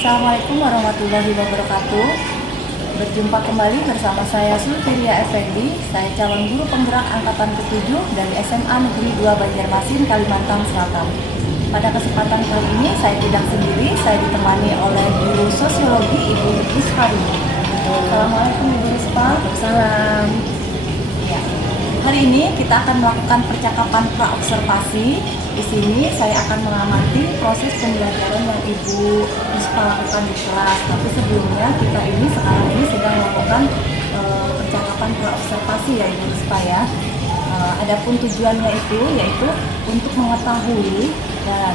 Assalamualaikum warahmatullahi wabarakatuh. Berjumpa kembali bersama saya Sulfiria Effendi. Saya calon guru penggerak angkatan ke-7 dari SMA Negeri 2 Banjarmasin, Kalimantan Selatan. Pada kesempatan kali ini saya tidak sendiri, saya ditemani oleh guru sosiologi Ibu Rizka. Assalamualaikum Ibu Rizka. Salam. Ya. Hari ini kita akan melakukan percakapan pra-observasi. Di sini saya akan mengamati proses pembelajaran yang Ibu Rizka lakukan di kelas. Tapi sebelumnya kita sekarang ini sedang melakukan percakapan pra-observasi ya Ibu Rizka ya. Adapun tujuannya yaitu untuk mengetahui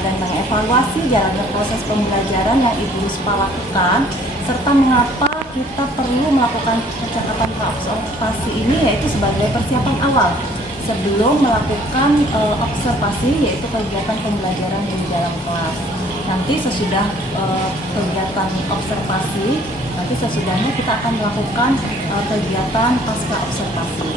dan mengevaluasi jalannya proses pembelajaran yang Ibu Rizka lakukan, serta mengapa kita perlu melakukan percakapan pra-observasi ini, yaitu sebagai persiapan awal sebelum melakukan observasi, yaitu kegiatan pembelajaran di dalam kelas. Nanti sesudah kegiatan observasi, nanti sesudahnya kita akan melakukan kegiatan pasca observasi.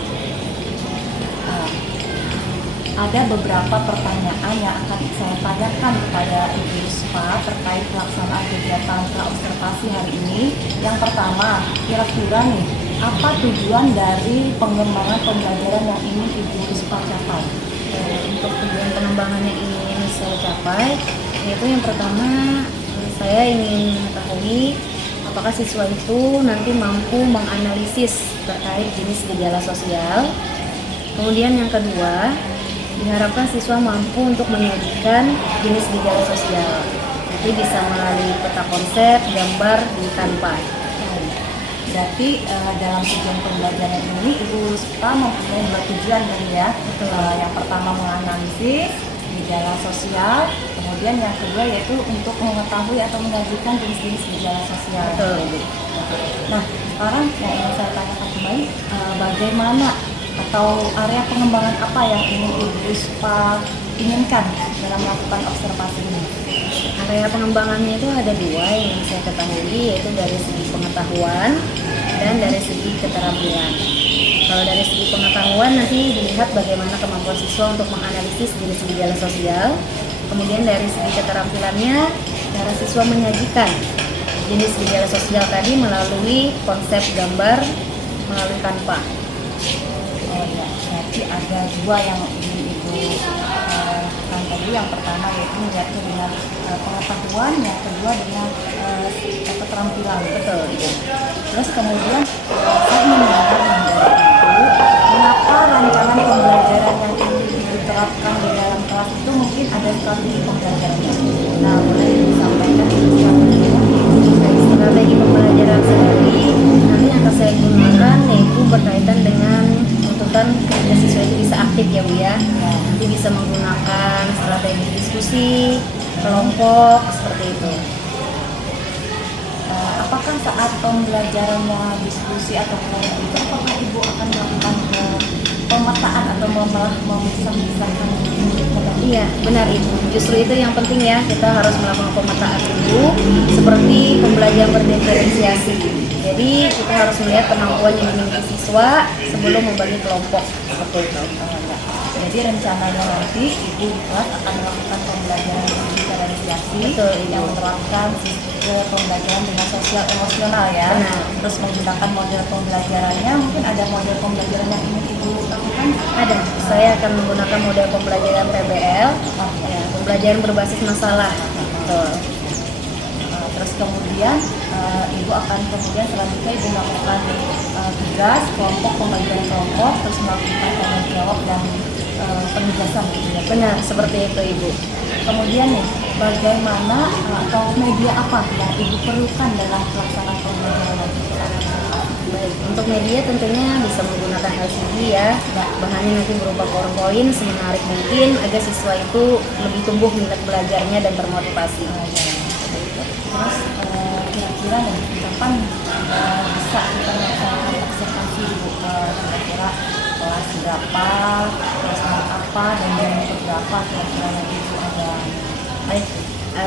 Ada beberapa pertanyaan yang akan saya tanyakan kepada Ibu Rizka terkait pelaksanaan kegiatan pra-observasi hari ini. Yang pertama, kira-kira nih, apa tujuan dari pengembangan pembelajaran yang ingin Ibu Rizka capai? Untuk tujuan pengembangan yang ingin saya capai, yaitu yang pertama, saya ingin mengetahui apakah siswa itu nanti mampu menganalisis terkait jenis gejala sosial. Kemudian yang kedua, diharapkan siswa mampu untuk menyajikan jenis gejala sosial. Nanti bisa melalui peta konsep, gambar di Canva. Berarti dalam tujuan pembelajaran ini Ibu Rizka mempunyai dua tujuan kan ya. Yang pertama menganalisis gejala sosial, kemudian yang kedua yaitu untuk mengetahui atau menyajikan jenis-jenis gejala sosial. Betul. Nah, sekarang yang ingin saya tanyakan kembali, bagaimana atau area pengembangan apa yang ingin Ibu Rizka inginkan dalam melakukan observasi ini? Area pengembangannya itu ada dua yang saya ketahui, yaitu dari segi pengetahuan dan dari segi keterampilan. Kalau dari segi pengetahuan nanti dilihat bagaimana kemampuan siswa untuk menganalisis jenis gejala sosial. Kemudian dari segi keterampilannya, cara siswa menyajikan jenis gejala sosial tadi melalui konsep gambar melalui Canva. Oh ya, berarti ada dua yang ingin Ibu kan tadi. Yang pertama yaitu dengan pengetahuan, yang kedua dengan keterampilan. Betul. Terus kemudian saya mendengar dari Ibu, mengapa rancangan pembelajaran yang ingin Ibu terapkan di dalam kelas itu mungkin ada strategi pembelajarannya. Nah, boleh disampaikan strateginya? Strategi pembelajaran sendiri nanti yang akan saya gunakan yaitu berkaitan dengan tuntutan kerja siswa itu bisa aktif ya Bu ya. Nanti bisa menggunakan strategi diskusi, kelompok, seperti itu. Apakah saat pembelajarannya diskusi atau kelompok itu, apakah Ibu akan melakukan pemetaan atau malah memisah-misahkan? Iya, benar itu. Justru itu yang penting ya, kita harus melakukan pemetaan dulu, seperti pembelajaran berdiferensiasi. Jadi kita harus melihat kemampuan yang dimiliki siswa sebelum membagi kelompok, seperti itu. Jadi rencananya nanti Ibu di kelas akan melakukan pembelajaran diferensiasi yang menerapkan sistem pembelajaran dengan sosial emosional ya. Benar. Terus menggunakan model pembelajarannya, mungkin ada model pembelajaran yang ingin Ibu lakukan? Ada. Saya akan menggunakan model pembelajaran PBL, ya, pembelajaran berbasis masalah. Betul. Terus kemudian Ibu akan selanjutnya Ibu melakukan tugas kelompok, pembagian kelompok, terus melakukan tanya jawab dan penugasan gitu ya. Benar, seperti itu Ibu. Kemudian nih, bagaimana atau media apa yang Ibu perlukan dalam pelaksanaan pembelajaran? Baik, untuk media tentunya bisa menggunakan LCD ya. Bahannya nanti berupa PowerPoint semenarik mungkin agar siswa itu lebih tumbuh minat belajarnya dan termotivasi. Terus kira-kira nih, kapan bisa kita melaksanakan observasi Ibu? Kira-kira kelas berapa, kelas apa, dan jam berapa kira-kira yang Ibu ada? Baik,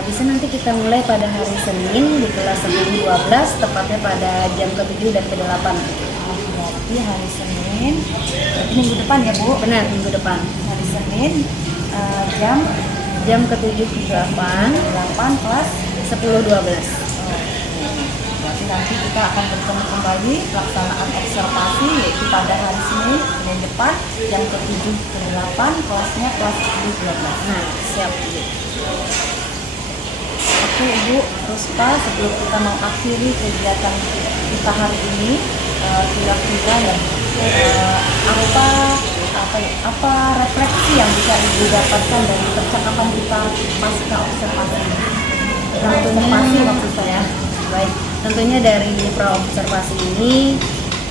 bisa nanti kita mulai pada hari Senin di kelas 10-12, tepatnya pada jam ke-7 dan ke-8. Berarti hari Senin, berarti minggu depan ya Bu? Benar, minggu depan. Hari Senin jam Jam ke-7 ke-8, 8 kelas 10-12. nanti kita akan bertemu kembali pelaksanaan observasi yaitu pada hari Senin depan jam ke-7 ke-8 kelasnya kelas 10-12. Nah, siap Ibu. Oke Ibu, Ruspa, sebelum kita mengakhiri kegiatan kita hari ini, kira-kira ya apa refleksi yang bisa Ibu dapatkan dari percakapan kita pasca observasi? Observasi maksud saya. Baik, tentunya dari pra-observasi ini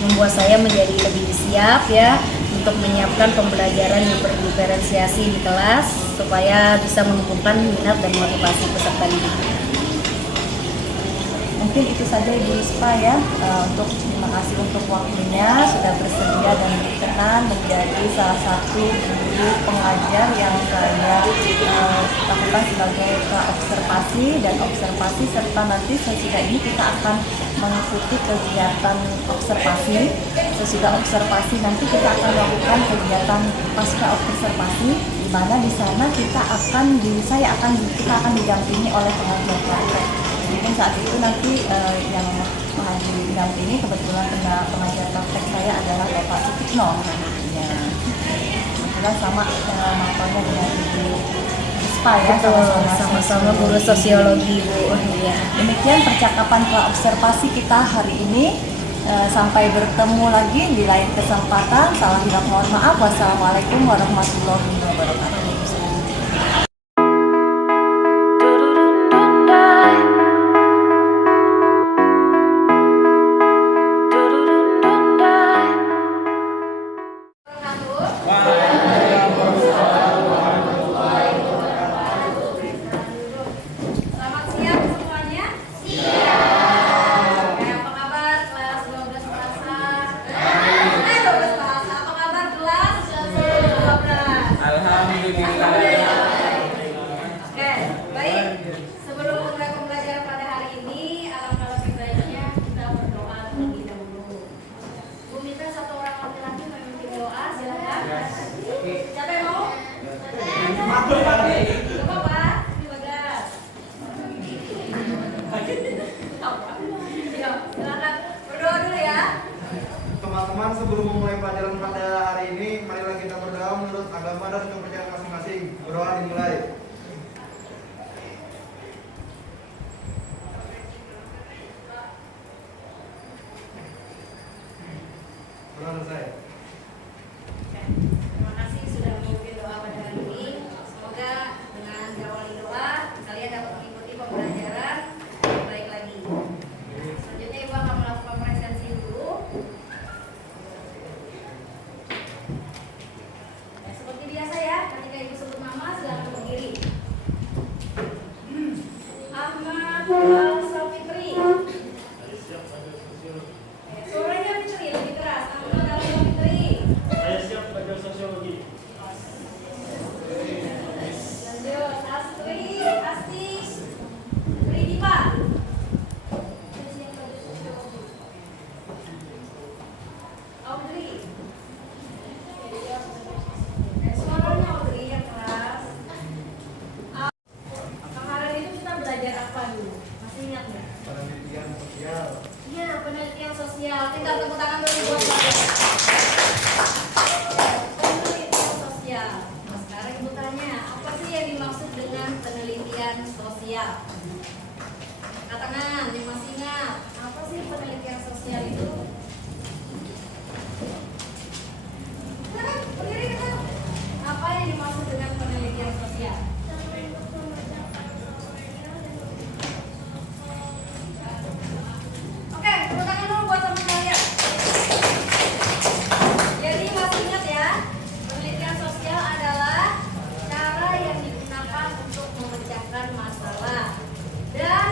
membuat saya menjadi lebih siap ya untuk menyiapkan pembelajaran yang berdiferensiasi di kelas supaya bisa menumbuhkan minat dan motivasi peserta didik. Mungkin itu saja Ibu Ruspa ya. Terima kasih untuk waktunya sudah bersedia dan berkenan menjadi salah satu guru pengajar yang saya lakukan sebagai observasi dan observasi, serta nanti sesudah ini kita akan mengikuti kegiatan observasi. Sesudah observasi nanti kita akan melakukan kegiatan pasca observasi, di mana di sana kita akan didampingi oleh pengajar praktek. Mungkin saat itu nanti yang menghadiri dampingi kebetulan pengajar praktek saya adalah Bapak Sutikno namanya. Kebetulan sama maparnya dengan Ibu Rispa ya, Sama-sama guru sosiologi Bu. Ya. Demikian percakapan pra-observasi kita hari ini. Sampai bertemu lagi di lain kesempatan. Salah hilaf mohon maaf. Wassalamualaikum warahmatullahi wabarakatuh. Selamat siang semuanya. Siang. Apa kabar kelas 12 bahasa? 12 bahasa. Apa kabar kelas 12? Alhamdulillah. Oke, baik. Sebelum mulai pembelajaran pada hari ini, alangkah lebih baiknya kita berdoa terlebih dahulu. Bu minta satu orang laki-laki memimpin doa, silakan. Siapa yang mau? Coba Pak, ini Bagas. Silakan berdoa dulu ya. Teman-teman, sebelum memulai pelajaran pada hari ini, marilah kita berdoa menurut agama dan kepercayaan masing-masing. Berdoa dimulai. Berdoa selesai. Terima kasih sudah memimpin doa pada hari ini. Semoga dengan diawali doa kalian dapat mengikuti pembelajaran yang baik lagi. Selanjutnya Ibu akan melakukan presensi dulu. Ya, seperti biasa ya, ketika Ibu sebut nama silakan berdiri. Ahmad Al-Safitri. Suaranya Fitri lebih keras. Ahmad Al-Safitri. Saya siap belajar sosiologi. Lanjut, Asti Pridipa. Audrey. Suaranya Audrey yang keras. Kemarin itu kita belajar apa dulu? Masih ingat nggak? Penelitian sosial. Iya, penelitian sosial. Tinggal tepuk tangan dulu buat saya. Penelitian sosial. Nah, sekarang Ibu tanya, apa sih yang dimaksud dengan penelitian sosial? Angkat tangan, yang masih ingat. Apa sih penelitian sosial itu? Silakan, berdiri kita. Apa yang dimaksud dengan penelitian sosial? Oke, tepuk tangan dulu buat teman kalian. Jadi masih ingat ya, penelitian sosial adalah cara yang digunakan untuk memecahkan masalah dan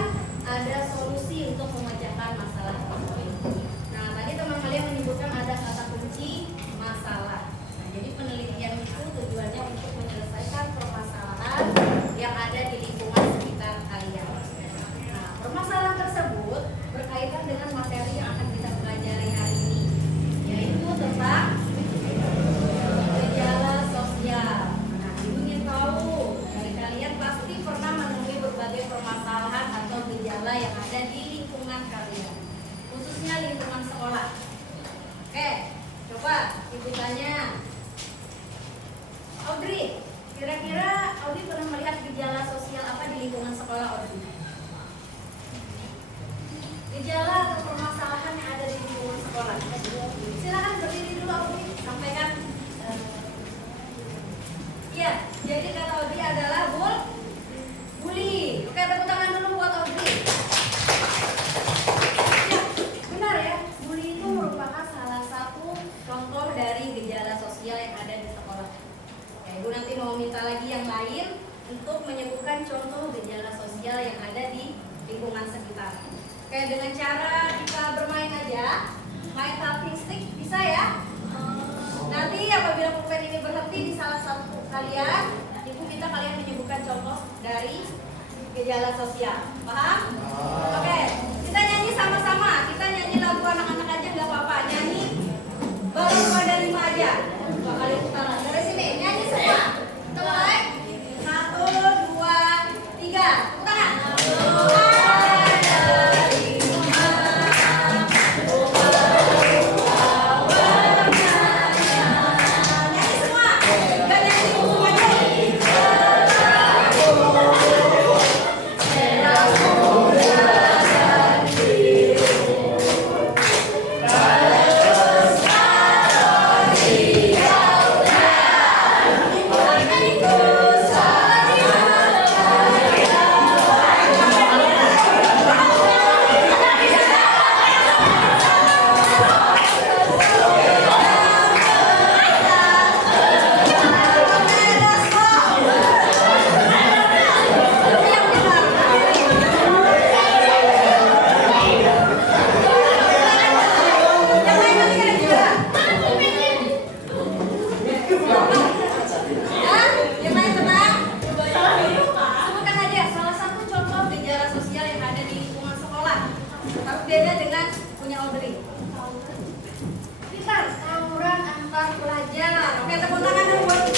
ada solusi untuk memecahkan masalah tersebut. Nah, tadi teman kalian menyebutkan ada kata kunci masalah. Nah, jadi penelitian itu tujuannya untuk menyelesaikan permasalahan yang ada di lingkungan sekitar kalian. Nah, permasalahan tersebut berkaitan dengan materi yang akan kita pelajari hari ini, yaitu tentang gejala sosial. Nah, Ibu ingin tahu dari kalian pasti pernah menemui berbagai permasalahan atau gejala yang ada di lingkungan kalian. khususnya lingkungan sekolah. Oke, coba ibu tanya. Audrey, kira-kira Audrey pernah melihat gejala sosial apa di lingkungan sekolah Audrey? Gejala atau permasalahan yang ada di lingkungan sekolah. Silakan berdiri dulu Audrey, sampaikan. Iya, jadi kata Audrey adalah bully. Oke, tepuk tangan dulu buat Audrey. Ya, benar ya, bully itu merupakan salah satu contoh dari gejala sosial yang ada di sekolah. Oke, Ibu nanti mau minta lagi yang lain untuk menyebutkan contoh gejala sosial yang ada di lingkungan sekitar. Oke, dengan cara kita bermain aja, main talking stick bisa ya. Nanti apabila pulpen ini berhenti di salah satu kalian, ibu minta kalian menyebutkan contoh dari gejala sosial. Paham? Oke, kita nyanyi sama-sama. Kita nyanyi lagu anak-anak aja nggak apa-apa. Nyanyi baru pada 5 aja. 2 kali putaran. Dari sini nyanyi semua. Kita mulai. 1, 2, 3. Tepuk tangan. Beda dengan punya Audrey. Pintar, tawuran antar pelajar. Oke, tepuk tangan dulu buat.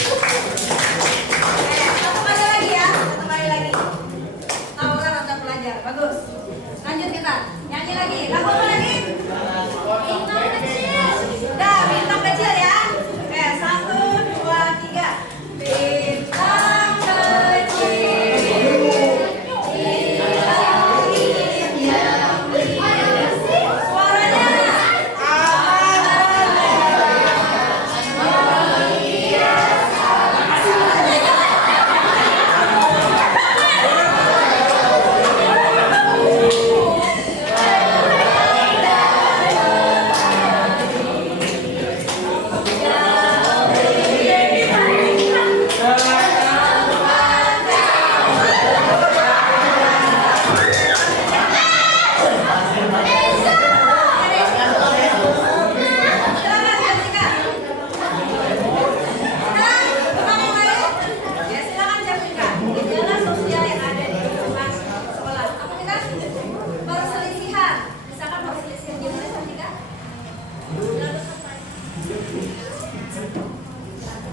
Satu kali lagi ya, satu kali lagi. Tawuran antar pelajar, bagus. Lanjut kita, nyanyi lagi. Lagu apa lagi? Bintang kecil. Dah, bintang kecil ya. Oke, 1, 2, 3. Bintang kecil.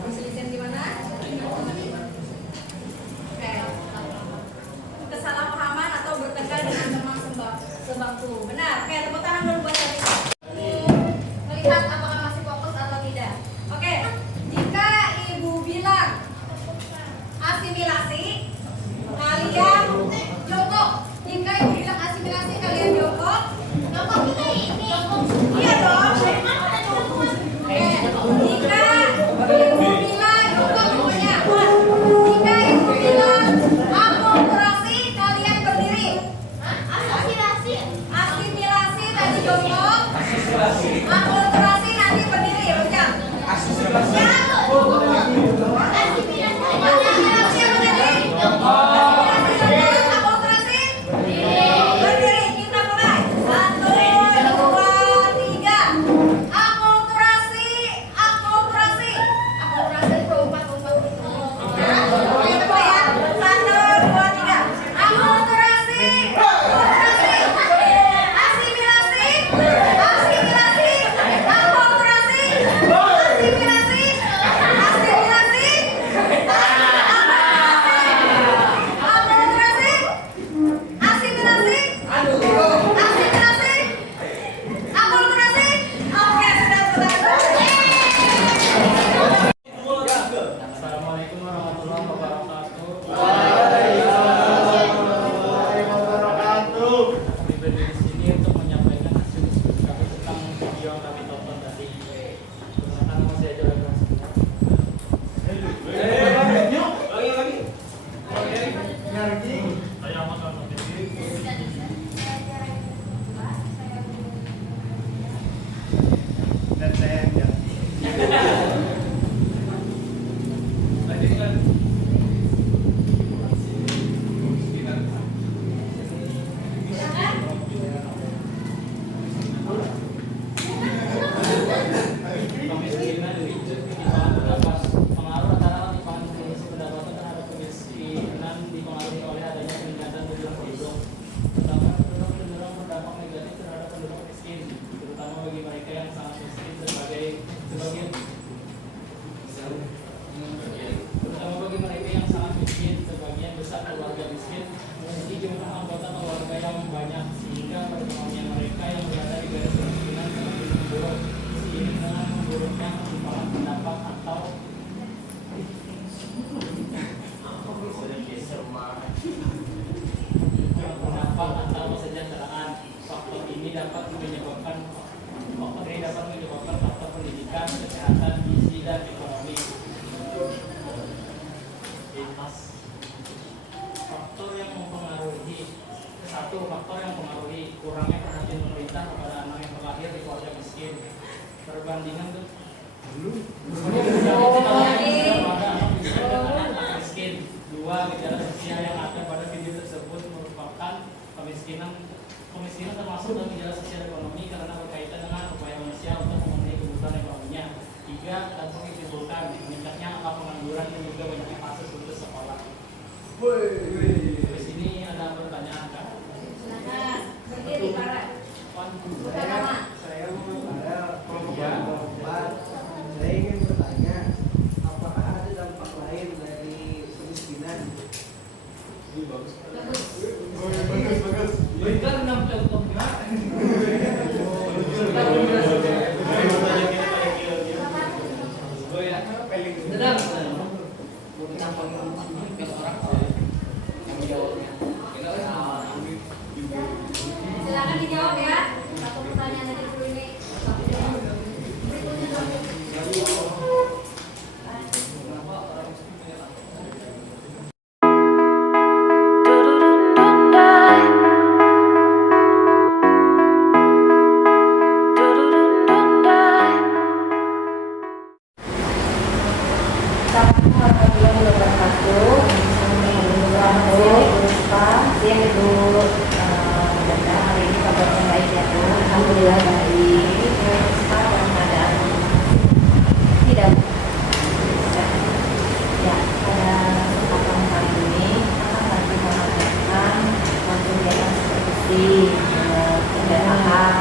Perselisihan gimana? Oke. Kesalahpahaman atau bertengkar dengan teman sebangku. Benar. Oke, tepuk tangan dulu buat Yati. Melihat apakah masih fokus atau tidak. Oke. Jika ibu bilang asimilasi, kalian jongkok. Jika ibu bilang asimilasi, kalian jongkok. Jongkok kita ini. Iya dong. Jika ibu bilang jongkok pokoknya. Jika ibu bilang akulturasi, kalian berdiri. Asimilasi tadi jongkok. Akulturasi nanti berdiri, Rojak. Asimilasi yang berdiri. Akulturasi berdiri. Kita mulai. 1, 2, 3. Akulturasi. Akulturasi berumpat. Yang kedua ya. 1, 2, 3. Akulturasi. Asimilasi. perbandingan tuh. Miskin. Dua, gejala sosial yang ada pada video tersebut merupakan kemiskinan termasuk dalam gejala sosial ekonomi karena berkaitan dengan upaya manusia untuk memenuhi kebutuhan ekonominya. Tiga, dapat disimpulkan meningkatnya angka pengangguran dan juga banyaknya kasus putus sekolah. Di sini ada pertanyaan kan? Silakan berdiri para. Bukan nama. Saya kelompok 4. Saya ingin bertanya, apakah ada dampak lain dari kemiskinan? Bagus. Berikan 6 contohnya. Silakan dijawab ya. Satu pertanyaan dari dulu ini. Assalamualaikum warahmatullahi wabarakatuh. Siang Ibu. Dan hari ini kabarnya baik ya Bu. Alhamdulillah baik. Sekarang keadaan tidak. Ya, pada kesempatan kali ini akan lagi mengadakan kegiatan seperti pendataan.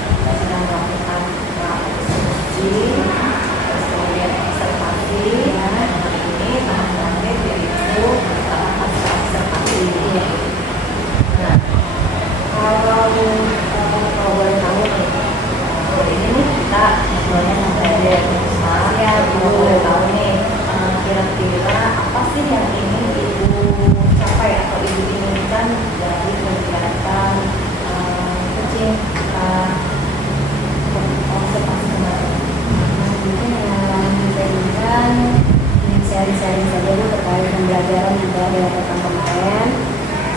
Kita sedang melakukan praobservasi, kemudian observasi. Hari ini terakhir yaitu observasi. Nah, kalau boleh tahu nih, hari ini nih kita semuanya mempelajari ya, boleh tahu nih kira-kira apa sih yang ingin Ibu capai atau Ibu inginkan dari kegiatan kucing observasi kemarin? Mungkin yang saya inginkan ingin sharing-sharing saja Bu terkait pembelajaran yang telah dilakukan kemarin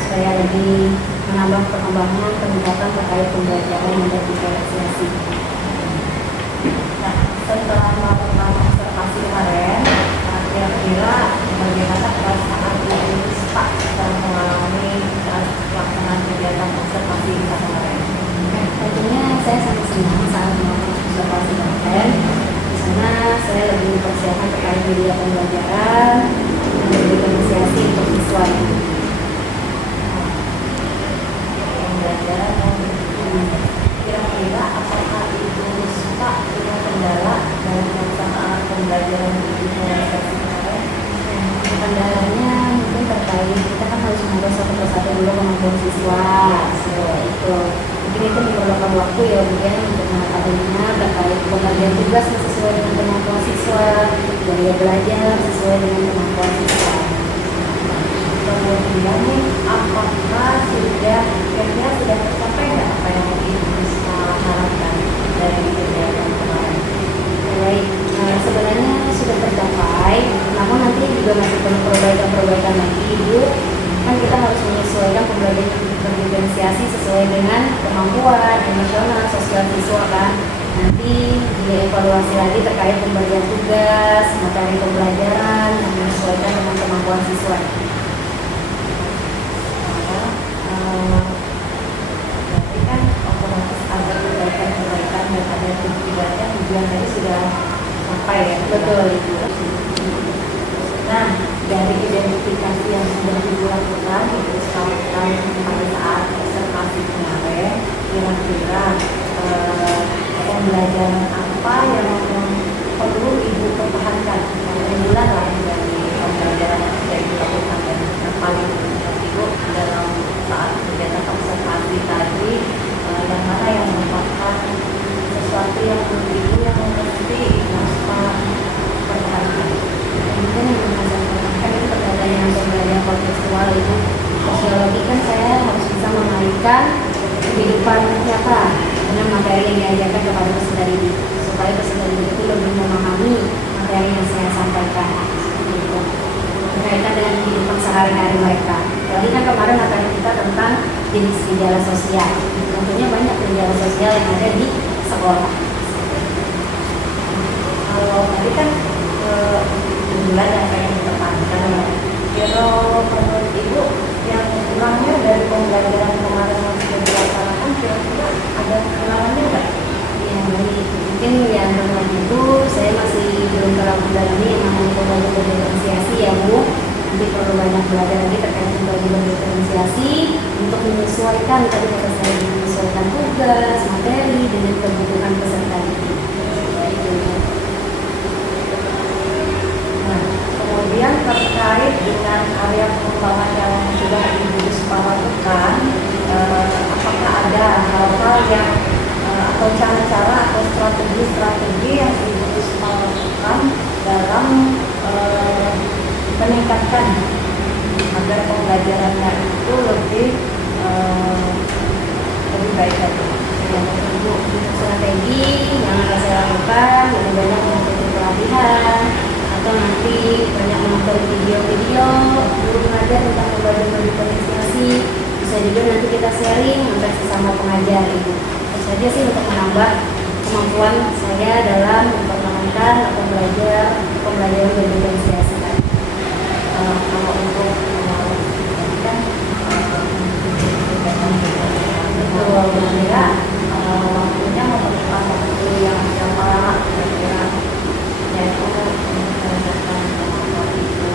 supaya lebih menambah perkembangan peningkatan terkait pembelajaran yang berdifferensiasi. Nah, setelah melakukan observasi kemarin, kira-kira bagaimana perasaan Ibu Pak dalam mengalami pelaksanaan kegiatan observasi kita kemarin? Tentunya saya sangat senang saat melakukan observasi kemarin. Di sana saya lebih mempersiapkan terkait media pembelajaran dan berdifferensiasi untuk siswa. Pembelajaran yang kira-kira apakah Ibu Pak punya kendala dalam pelaksanaan pembelajaran di organisasi kemarin? Kendalanya mungkin terkait kita kan harus mengobrol satu persatu dulu kemampuan siswa, itu mungkin itu memerlukan waktu ya kemudian untuk mengetahuinya terkait pembagian tugas yang sesuai dengan kemampuan siswa, gaya belajar sesuai dengan kemampuan siswa. Kemudian nih, apakah kira-kira sudah tercapai nggak apa yang Ibu bisa harapkan dari kegiatan kemarin? Baik, sebenarnya sudah tercapai, namun nanti juga masih perlu perbaikan lagi Ibu. Kan kita harus menyesuaikan pembelajaran berdifferensiasi sesuai dengan kemampuan emosional, sosial siswa kan. Nanti dievaluasi lagi terkait pembagian tugas, materi pembelajaran yang menyesuaikan dengan kemampuan siswa. Berarti kan otomatis ada perbaikan dan ada tujuan tadi sudah sampai ya? Betul Ibu. Nah, dari identifikasi yang sudah dilakukan itu pada saat observasi kemarin, kira-kira pembelajaran apa yang perlu Ibu pertahankan keunggulan lah dari pembelajaran yang sudah dilakukan dan yang paling penting Ibu dalam saat kegiatan observasi tadi, yang mana yang merupakan sesuatu yang menurut Ibu yang mesti harus pertahankan? Mungkin yang saya itu terkait dengan pembelajaran kontekstual itu sosiologi kan saya harus bisa mengaitkan kehidupan nyata dengan materi yang diajarkan kepada peserta didik supaya peserta didik itu lebih memahami materi yang saya sampaikan gitu. Berkaitan dengan kehidupan sehari-hari mereka. Jadi kan kemarin materi kita tentang jenis gejala sosial. Tentunya banyak gejala sosial yang ada di sekolah. kalau tadi kan bulan yang pengen ditekankan ya. Kalau menurut Ibu yang kurangnya dari pembelajaran kemarin yang sudah dilaksanakan kira-kira ada kekurangannya nggak? Ya, baik. Mungkin yang pertama itu saya masih belum terlalu mendalami yang namanya pembelajaran diferensiasi ya Bu. Nanti perlu banyak belajar lagi terkait pembelajaran diferensiasi untuk menyesuaikan tadi kata saya menyesuaikan tugas, materi dengan kebutuhan peserta didik. Itu. Nah, kemudian terkait dengan area pengembangan yang sudah Ibu sepakatkan, apakah ada hal-hal yang atau cara-cara atau strategi-strategi yang Ibu sepakatkan dalam meningkatkan agar pembelajarannya itu lebih baik lagi? Yang Ibu strategi yang akan saya lakukan lebih banyak mengikuti pelatihan atau nanti banyak menonton video-video guru mengajar tentang pembelajaran diferensiasi. Bisa juga nanti kita sharing antar sesama pengajar Ibu. Itu saja sih untuk menambah kemampuan saya dalam mempertahankan atau pembelajaran diferensiasi. Kalau untuk kan betul kira waktunya memerlukan waktu yang lama kira-kira yaitu berdasarkan kemampuan itu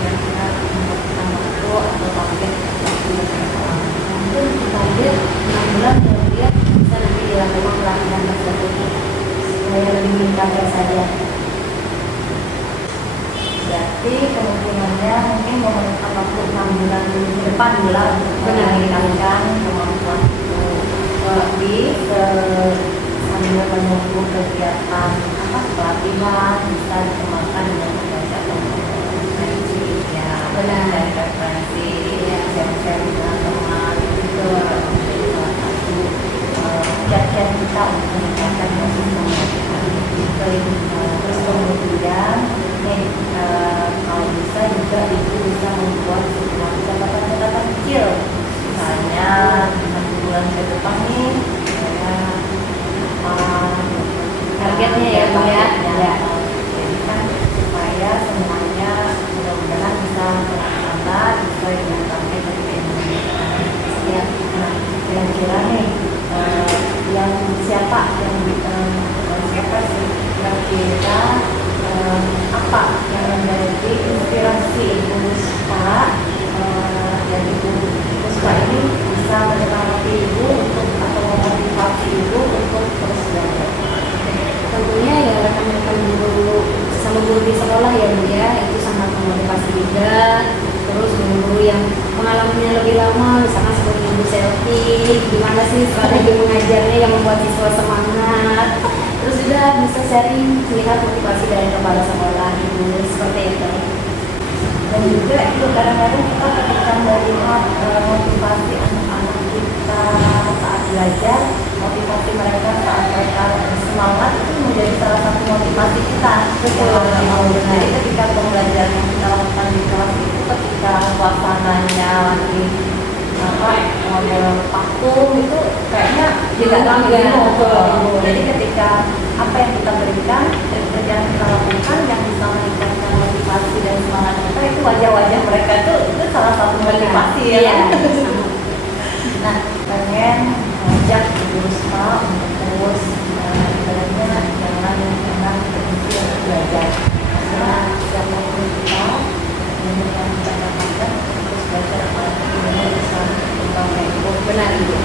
kira-kira memerlukan waktu atau target waktu yang berapa? Mungkin target 6 bulan kemudian bisa nanti dilakukan pelatihan tersebut supaya lebih meningkatkan saja. Berarti kemungkinannya mungkin memerlukan waktu 6 bulan ke depan untuk meningkatkan kemampuan itu. Lebih sambil menunggu kegiatan pelatihan bisa dikembangkan dengan membaca referensi ya, Benar. dan referensi ya, share dengan teman itu menjadi salah satu kiat-kiat kita untuk meningkatkan terus kemudian kalau bisa juga Ibu bisa membuat sebuah catatan-catatan kecil, misalnya 6 bulan ke depan nih Targetnya ya, Bu ya. ya. Jadi kan supaya semuanya mudah-mudahan bisa terlaksana sesuai dengan target dari Indonesia. Ya, nah kira-kira nih yang siapa sih kira-kira apa yang menjadi inspirasi Ibu Puspa dan Ibu Puspa ini bisa menyemangati Ibu untuk atau memotivasi Ibu untuk terus belajar? Tentunya ya rekan-rekan guru sama guru di sekolah ya Bu ya, itu sangat memotivasi juga. Terus guru yang pengalamannya lebih lama, misalkan seperti Ibu Selvi, gimana sih strategi mengajarnya yang membuat siswa semangat. Terus juga bisa sharing melihat motivasi dari kepala sekolah Ibu seperti itu. Dan juga itu kadang-kadang kita ketika melihat motivasi anak-anak kita saat belajar, motivasi mereka saat mereka semangat itu menjadi salah satu motivasi kita. Jadi ketika pembelajaran yang kita lakukan di kelas itu ketika suasananya lagi model patung itu kayaknya tidak ramai. Jadi ketika apa yang kita berikan dan kerjaan kita lakukan yang bisa meningkatkan motivasi dan semangat kita, itu wajah-wajah mereka itu salah satu motivasi ya. Iya. Nah, pengen ajak Ibu Puspa untuk terus ibaratnya jangan berhenti untuk belajar, karena siapapun kita yang kita dapatkan terus belajar, apalagi ilmu bisa berkembang kayak Ibu. Benar Ibu.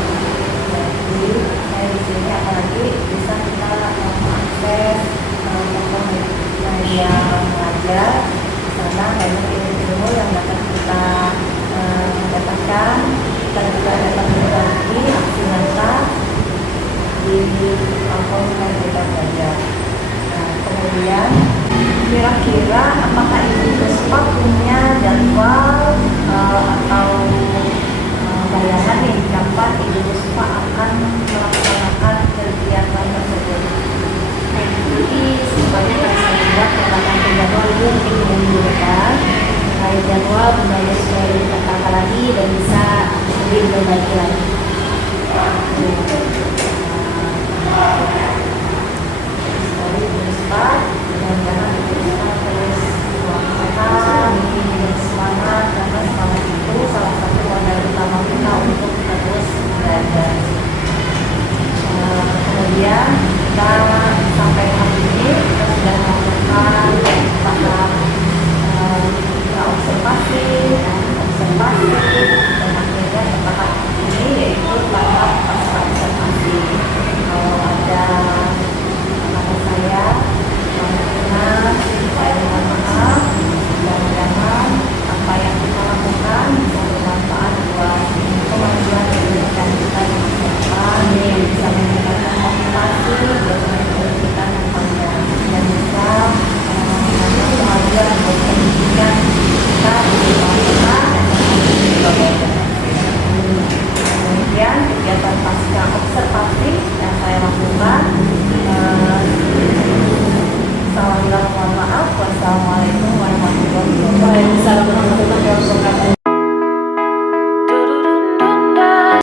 Jadi saya di sini apalagi bisa kita mengakses media mengajar di sana, banyak ilmu yang dapat kita dapatkan, kita juga dapat